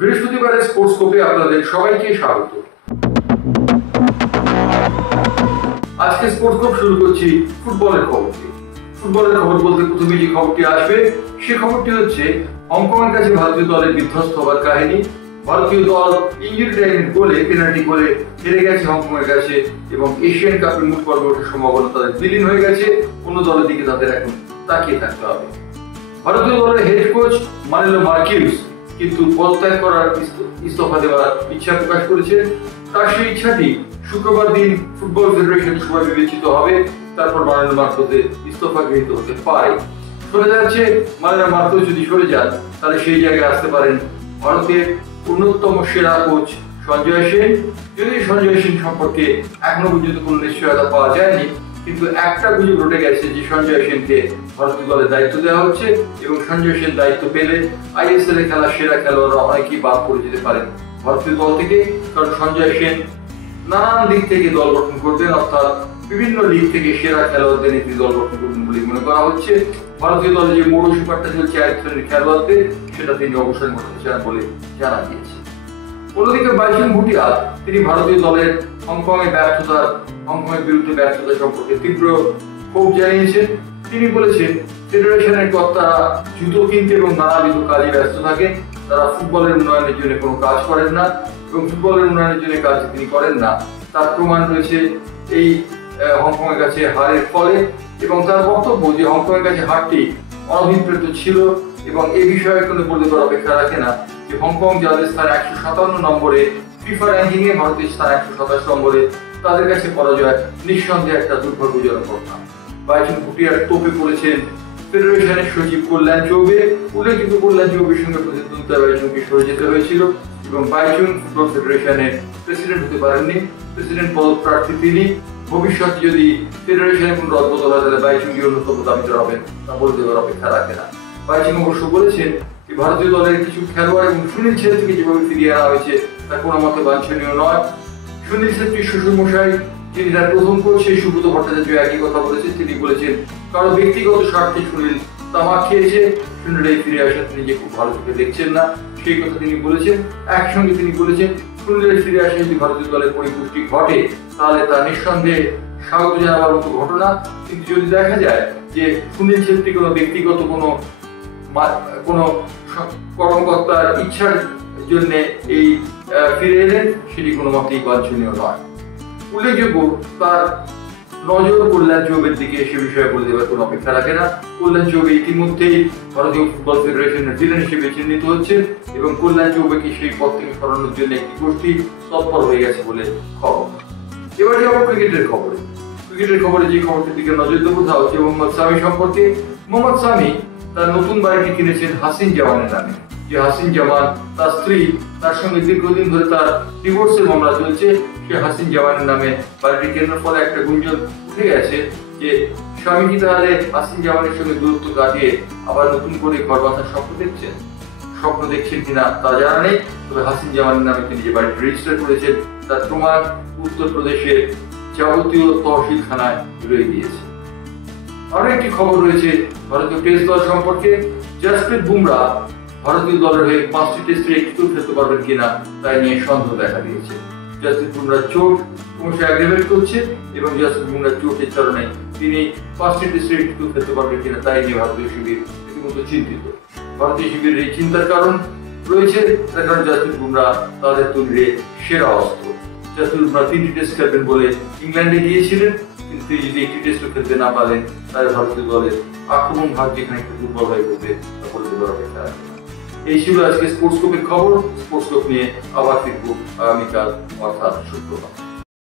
বৃহস্পতিবারের স্পোর্টস স্কোপে আপনাদের সবাইকে স্বাগত। আজকে স্পোর্টস স্কোপ শুরু করছি ফুটবলের খবর দিয়ে। ফুটবলের খবর বলতে প্রথমে যে খবরটি আসবে সে খবরটি হচ্ছে হংকংয়ের কাছে ভারতীয় দলের বিধ্বস্ত হওয়ার কাহিনী। ভারতীয় দল ইঞ্জুরি টাইমের গোলে পেনাল্টি গোলে হেরে গেছে হংকংয়ের কাছে এবং এশিয়ান কাপের মূল পর্বে ওঠার সম্ভাবনা তাদের বিলীন হয়ে গেছে। অন্য দলের দিকে তাদের এখন তাকিয়ে থাকতে হবে। ভারতীয় দলের হেড কোচ মানিলো মার্কিউস কিন্তু পদত্যাগ করার ইস্তফা দেওয়ার ইচ্ছা প্রকাশ করেছেন। তার সেই ইচ্ছাটি শুক্রবার দিন ফুটবল ফেডারেশনের সভায় বিবেচিত হবে। তারপর মানিলো মার্কোসের ইস্তফা গৃহীত হতে পারে। শোনা যাচ্ছে মানিলো মার্কোস যদি সরে যান তাহলে সেই জায়গায় আসতে পারেন ভারতের অন্যতম সেরা কোচ সঞ্জয় সেন। যদি সঞ্জয় সেন সম্পর্কে এখনো পর্যন্ত কোনো নিশ্চয়তা পাওয়া যায়নি, কিন্তু একটা গুজব রটে গেছে যে সঞ্জয় সেনকে ভারতীয় দলের দায়িত্ব দেওয়া হচ্ছে এবং সঞ্জয় সেন দায়িত্ব পেলে আইএসএল এ খেলা সেরা খেলোয়াড়রা অনেকেই বাদ পড়ে যেতে পারেন ভারতীয় দল থেকে। কারণ সঞ্জয় সেন নানান দিক থেকে দল গঠন করবেন, অর্থাৎ বিভিন্ন লিগ থেকে সেরা খেলোয়াড়দের নিয়ে দল গঠন করবেন বলে মনে করা হচ্ছে। ভারতীয় দলে যে মোড়ো সুপারটা চলছে এক শ্রেণীর খেলোয়াড়দের, সেটা তিনি অবসর ঘটাতে চান বলে জানা গিয়েছে। অন্যদিকে বাইচুং ভুটিয়া তিনি ভারতীয় দলের হংকংয়ের বিরুদ্ধে ব্যর্থতা সম্পর্কে তীব্র ক্ষোভ জানিয়েছেন। তিনি বলেছেন ফেডারেশনের কর্তারা জুতো কিনতে এবং নানাবিধ কাজে ব্যস্ত থাকেন। তারা ফুটবলের উন্নয়নের জন্য কোনো কাজ করেন না এবং ফুটবলের উন্নয়নের জন্য কাজ তিনি করেন না তার প্রমাণ রয়েছে এই হংকংয়ের কাছে হারের ফলে। এবং তার বক্তব্য যে হংকংয়ের কাছে হারটি অনভিপ্রেত ছিল এবং এই বিষয়ে কোনো বলে করার অপেক্ষা রাখে না যে হংকং যাদের স্থান 157 নম্বরে ফিফা র্যাঙ্কিং এ, ভারতের স্থান 127 নম্বরে, তাদের কাছে পরাজয় নিঃসন্দেহে একটা দুর্ভাগ্যজনক ঘটনা। বাইচুং ভুটিয়ার তোপে পড়েছেন ফেডারেশনের সচিব কল্যাণ চৌবে। উল্লেখযোগ্য কল্যাণ চৌবের সঙ্গে প্রতিদ্বন্দ্বিতায় বাইচুংকে সরে যেতে হয়েছিল এবং বাইচুং ফুটবল ফেডারেশনের প্রেসিডেন্ট হতে পারেননি। প্রেসিডেন্ট পদপ্রার্থী তিনি। ভবিষ্যতে যদি ফেডারেশনের কোনো রদবদল হয় তাহলে বাইচুংই অন্যতম দাবিদার হবেন, তা বলে দেওয়ার অপেক্ষা রাখে না। বাইচুং অবশ্য বলেছেন যে ভারতীয় দলের কিছু খেলোয়াড় এবং সুনীল ছেত্রীকে যেভাবে ফিরিয়ে আনা হয়েছে তা কোনো মতে বাঞ্ছনীয় নয়। সুনীল ছেত্রী শ্বশুরমশাই যিনি তার প্রথম কোচ সেই সুব্রত ভট্টাচার্য একই কথা বলেছেন। তিনি বলেছেন কারো ব্যক্তিগত স্বার্থে সুনীল তামাক খেয়েছে, সুনীল এই ফিরে আসা তিনি যে খুব ভালো চোখে দেখছেন না, সেই কথা তিনি বলেছেন। একসঙ্গে তিনি বলেছেন সুনীলের ফিরে আসা যদি ভারতীয় দলের পরিপুষ্টি ঘটে তাহলে তা নিঃসন্দেহে স্বাগত জানাবার মতো ঘটনা। কিন্তু যদি দেখা যায় যে সুনীল ছেত্রী কোনো ব্যক্তিগত কোনো কর্মকর্তার ইচ্ছার জন্য এই ফিরে এলেন, সেটি কোনো মতেই বাঞ্ছনীয় নয়। উল্লেখযোগ্য তার নজর কল্যাণ চৌবের দিকে, সে বিষয়ে বলে দেওয়ার কোনো অপেক্ষা রাখে না। কল্যাণ চৌবে ইতিমধ্যেই ভারতীয় ফুটবল ফেডারেশনের ভিলেন হিসেবে চিহ্নিত হচ্ছে এবং কল্যাণ চৌবেকে সেই পদ থেকে সরানোর জন্য একটি গোষ্ঠী তৎপর হয়ে গেছে বলে খবর। এবার যাবো ক্রিকেটের খবরে। ক্রিকেটের খবরে যে খবরটির দিকে নজর দেবো তা হচ্ছে মোহাম্মদ সামি সম্পর্কে। মোহাম্মদ সামি তার নতুন বাড়িটি কিনেছেন হাসিন জামানের নামে। যে হাসিন জামান তার স্ত্রী, তার সঙ্গে দীর্ঘদিন ধরে তার ডিভোর্সের মামলা চলছে। সে হাসিন জামানের নামে বাড়িটি কেনার ফলে একটা গুঞ্জন উঠে গেছে যে স্বামী কি তাহলে হাসিন জামানের সঙ্গে দূরত্ব কাটিয়ে আবার নতুন করে ঘর বাঁধার স্বপ্ন দেখছেন কিনা তা জানা নেই। তবে হাসিন জামানের নামে তিনি যে বাড়িটি রেজিস্টার করেছেন তার প্রমাণ উত্তরপ্রদেশের যাবতীয় তহসিল থানায় রয়ে গিয়েছে। আরো একটি খবর রয়েছে ভারতীয় টেস্ট দল সম্পর্কে। জসপ্রীত বুমরা ভারতীয় দলের হয়ে 5টি টেস্টে একটু খেলতে পারবেন কিনা তাই নিয়ে সন্দেহ দেখা দিয়েছে। জসপ্রীত বুমরার চোট ক্রমশ অ্যাগ্রেভেট করছে এবং জসপ্রীত বুমরার চোটের কারণে তিনি 5টি টেস্টে একটু খেলতে পারবেন কিনা তাই নিয়ে ভারতীয় শিবির রীতিমতো চিন্তিত। ভারতীয় শিবিরের এই চিন্তার কারণ রয়েছে, তার কারণ জসপ্রীত বুমরা তাদের তৈরি সেরা অস্ত্র। জসপ্রীত বুমরা 3টি টেস্ট খেলবেন বলে ইংল্যান্ডে গিয়েছিলেন, কিন্তু তিনি যদি একটি টেস্টও খেলতে না পারেন তাহলে ভারতীয় দলের আক্রমণ ভাগ যেখানে একটু দুর্বল হয়ে পড়বে তা বলে দেওয়ার অপেক্ষা রাখে না। এই ছিল আজকে স্পোর্টস স্কোপের খবর। স্পোর্টস স্কোপ নিয়ে আবার ফিরবো আগামীকাল অর্থাৎ শুক্রবার।